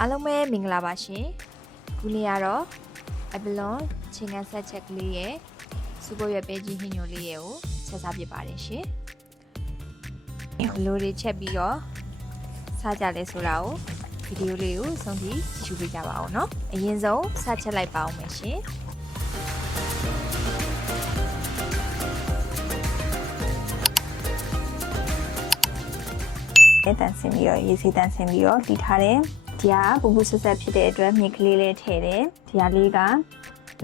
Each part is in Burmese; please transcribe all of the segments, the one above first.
အားလုံးပဲမင်္ဂလာပါရှင်ခုနေ့ကတော့အပလွန်ချင်းကန်ဆက်ချက်ကလေးရဲ့စူပေါ်ရွက်ပဲကြီးဟင်းညိုလေးရဲ့ကိုဆက်စားပြပါတယ်ရှင်ဘလိုတွေချက်ပြီးတော့စားကြလဲဆိုတာကိုဗီဒီယိုလေးကိုဆုံးဖြတ်ကြည့်ရှုပေးကြပါအောင်เนาะအရင်ဆုံးစချက်လိုက်ပါအောင်မယ်ရှင် တန်ဆင်ပြီးတော့ရေစီတန်ဆင်ပြီးတော့တီထားတယ် ဒီဟာပူပူဆက်ဆက်ဖြစ်တဲ့အတွက်မြေကလေးလေးထည့်တယ်ဒီဟာလေးက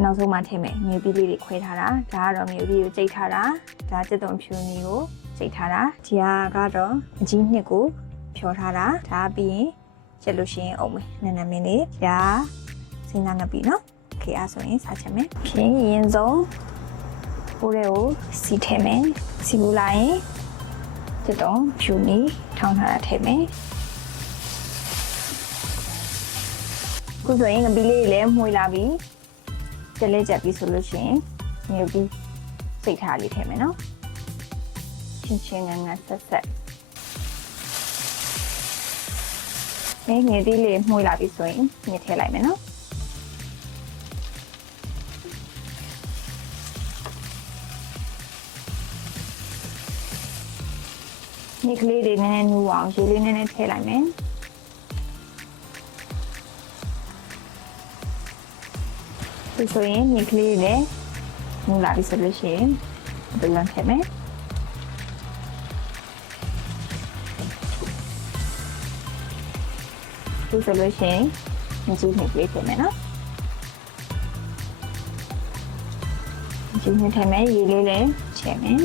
နောက်ဆုံးမှထည့်မယ်မြေပြီးလေးတွေခွဲထားတာဒါကတော့မြေပြီးကိုကြိတ်ထားတာဒါကျက်သွန်ဖြူနီကိုကြိတ်ထားတာဒီဟာကတော့အကြီးနှစ်ကိုဖြောထားတာဒါပြီးရင်ချက်လို့ရှိရင်အုံမယ်နံနံမင်းလေးဒါစဉ်းစားနေပြီနော်ခေအားဆိုရင်စားချက်မယ်ခင်းရင်ဆုံးိုးတွေကိုစီထည့်မယ်စီမူလိုက်ရင်တက်တော့ဖြူနေထောင်းထားတာထည့်မယ် ခုဆိုရင်ငပီးလေးတွေလည်းမှုလာပြီကြက်လေးကြက်ပြီဆိုလို့ရှိရင်ငရုတ်ပြီးစိတ်ထားလေးထည့်မယ်နော်ချင်းချင်းငန်းငန်းဆက်ဆက်အဲငယ်သေးလေးမှုလာပြီဆိုရင်ညစ်ထည့်လိုက်မယ်နော်ဒီကလေးတွေနည်းနည်းနူအောင်ရေလေးနည်းနည်းထည့်လိုက်မယ် ဒီဆိုရင်ဒီကလေးတွေလည်းနူလာပြီဆိုလို့ရှိရင်ဘယ်လိုထည့်မလဲဒီဆိုလို့ရှိရင်ဒီကြီးနှစ်လေးထည့်မယ်နော်ဒီနှစ်ထည့်မယ်ရေလေးလည်းချဲ့မယ်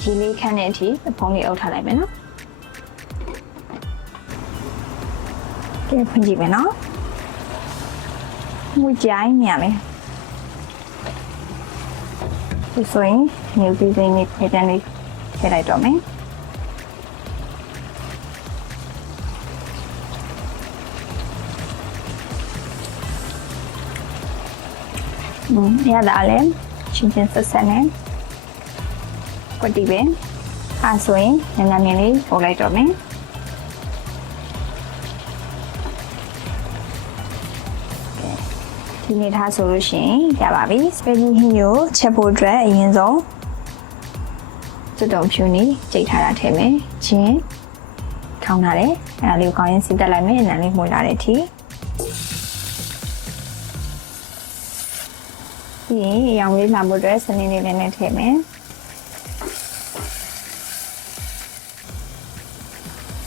ဒီလေးခန့်တဲ့အထိဖုံးလေးအုပ်ထားလိုက်မယ်နော် ကဲဖွင့်ကြည့်မယ်နော်မူကြိုင်းညမယ်ဒီဆိုရင်ညူပြီးစင်းလေးဖေးတန်းလေးထည့်လိုက်တော့မယ်อืมရတာလဲချင်းချင်းဆက်ဆက်နဲ့ကွက်တီပဲအဲဆိုရင်ညညမြင်လေးပို့လိုက်တော့မယ် ဒီနေ့ထားဆိုလို့ရှိရင်ရပါပြီစပယ်ဂျီဟင်းကိုချက်ဖို့အတွက်အရင်ဆုံးစွတ်တုံဖြူနေကြိတ်ထားတာထည့်မယ်ချင်းထောင်းထားတယ်အဲဒါလေးကိုကောင်းရင်စီတက်လိုက်မယ်အနံလေးမှုလာတဲ့အထိပြီးရင်ရောင်လေးလာဖို့အတွက်စနေနေ့လေးနဲ့ထည့်မယ်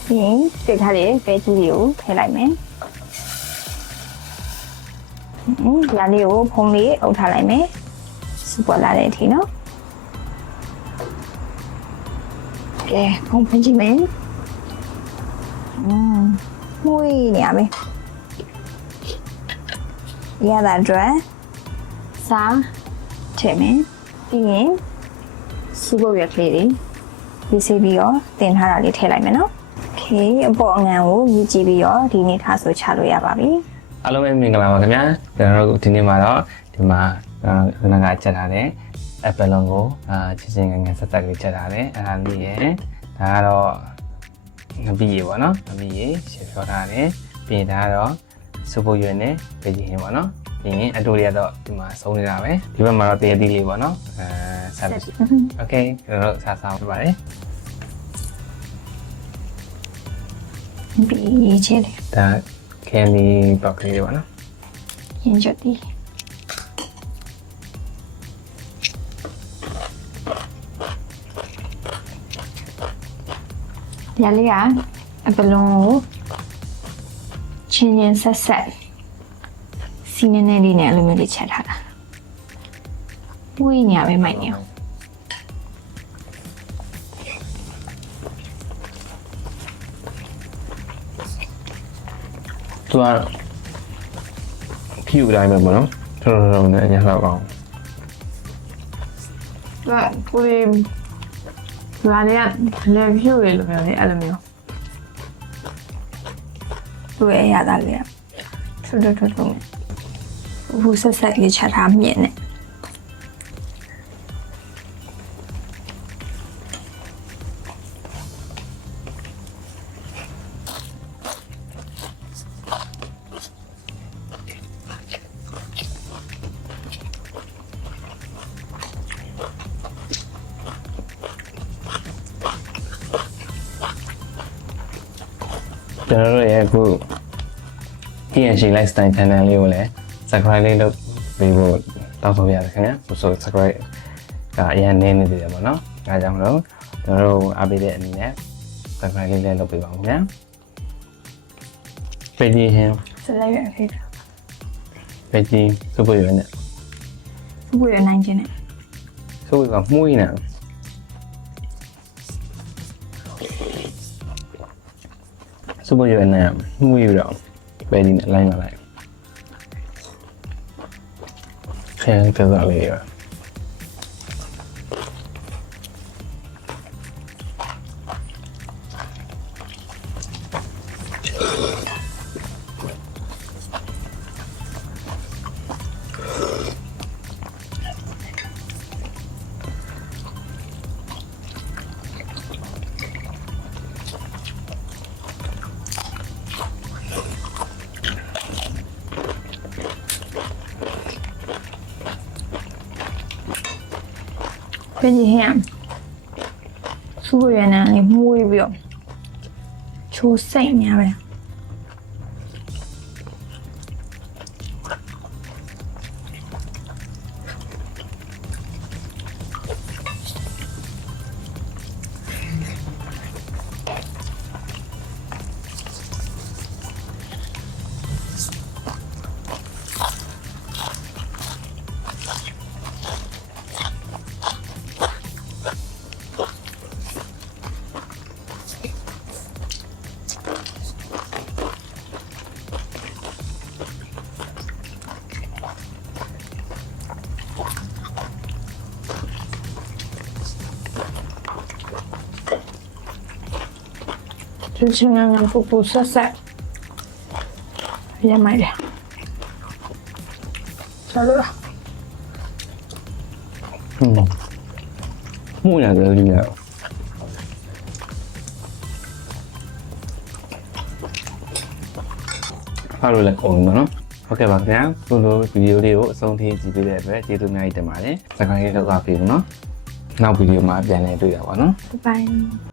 ပြီးရင်စိတ်ထားတဲ့ပဲကြီးတွေကိုထည့်လိုက်မယ်။ အင်းဒီလေးကိုဖုံးလေးအုပ်ထားလိုက်မယ်။စပေါ်လာတဲ့အထိနော်။ကဲဖုံးဖွင့်ကြည့်မယ်။อืมမှုရနေရမယ်။ရတာအတွက်စားထည့်မယ်။ပြီးရင်စူပေါ်ရကလေးတွေရေးစီပြီးတော့တင်ထားတာလေးထည့်လိုက်မယ်နော်။ Okay အပေါ်အငံကိုမြည်ကြည့်ပြီးတော့ဒီနေ့ထားဆိုချလို့ရပါပြီ အားလုံးပဲမင်္ဂလာပါခင်ဗျာကျွန်တော်တို့ဒီနေ့မှာတော့ဒီမှာခဏကချက်ထားတဲ့ apple လုံးကိုအာချင်းချင်းငယ်ငယ်ဆက်ဆက်ကလေးချက်ထားတယ်အဲ့ဒါလေးရယ်ဒါကတော့ငပိရေပေါ့နော်ငပိရေရှယ်ဖြောထားတယ်ပြီးရင်ဒါကတော့စူပူရွယ်နဲ့ဗေဂျီဟင်းပေါ့နော်ပြီးရင်အတူတွေကတော့ဒီမှာစုံနေတာပဲဒီဘက်မှာတော့တရတီလေးပေါ့နော်အဲဆက်ပြီး Okay ကျွန်တော်တို့စားစားပြပါတယ်ပြီးချေလေဒါ candy box လေးတွေပေါ့နော်ရင်ချက်ဒီရလေးကအပလုံးကိုချင်းချင်းဆက်ဆက်စီနေနေလေးနဲ့အလိုမျိုးလေးချက်ထားတာဝိညာပဲမိုက်နေအောင် သူကဖြူတိုင်းပဲပေါ့နော်တော်တော်တော်နဲ့အရင်လောက်အောင်对，ကိုဒီရွာလေးကလည်းဖြူရလို့မျိုးလေအဲ့လိုမျိုးသူ့ရဲ့ရတာလေးကထွတ်ထွတ်ထွတ်ထွတ်နဲ့ဟိုဆက်ဆက်လေးချက်ထားမြင်နဲ့ ကျွန်တော်တို့ရဲ့အခု TNC Lifestyle Channel လေးကိုလည်း subscribe လေးလုပ်ပေးဖို့တောင်းဆိုရရတယ်ခင်ဗျာဆို subscribe ကအရင်နည်းနေသေးတယ်ပေါ့နော်ဒါကြောင့်မလို့ကျွန်တော်တို့အားပေးတဲ့အနေနဲ့ subscribe လေးလည်းလုပ်ပေးပါဦးခင်ဗျာပေကြီးဟင်းဆက်လက်ရဖြစ်တာပေကြီးစုပ်ပွေရနဲ့ဘုရနိုင်ခြင်းနဲ့စုပ်ကမှုရနေ စုပ်ပွေရနဲ့မှုရတော့ပေကြီးနဲ့လိုင်းလာလိုက်ခဲကစားလေးရ ပြင်ကြီးဟင်းစူရနန်လေးမှုပြီးတော့ချိုးစိတ်များပဲ ချင်းချင်းငန်းငန်းပူပူဆက်ဆက်ရမိုက်တယ်ဆလိုလားမှုရတယ်ဒီနေ့ဖားလို့လည်းကုန်ပါတော့ဟုတ်ကဲ့ပါခင်ဗျာသူတို့ဗီဒီယိုလေးကိုအဆုံးထိကြည့်ပေးတဲ့အတွက်ကျေးဇူးအများကြီးတင်ပါတယ်စကားရေးတော့ကပြေနော်နောက်ဗီဒီယိုမှာပြန်လည်တွေ့ရပါတော့နော်ဘိုင်ဘိုင်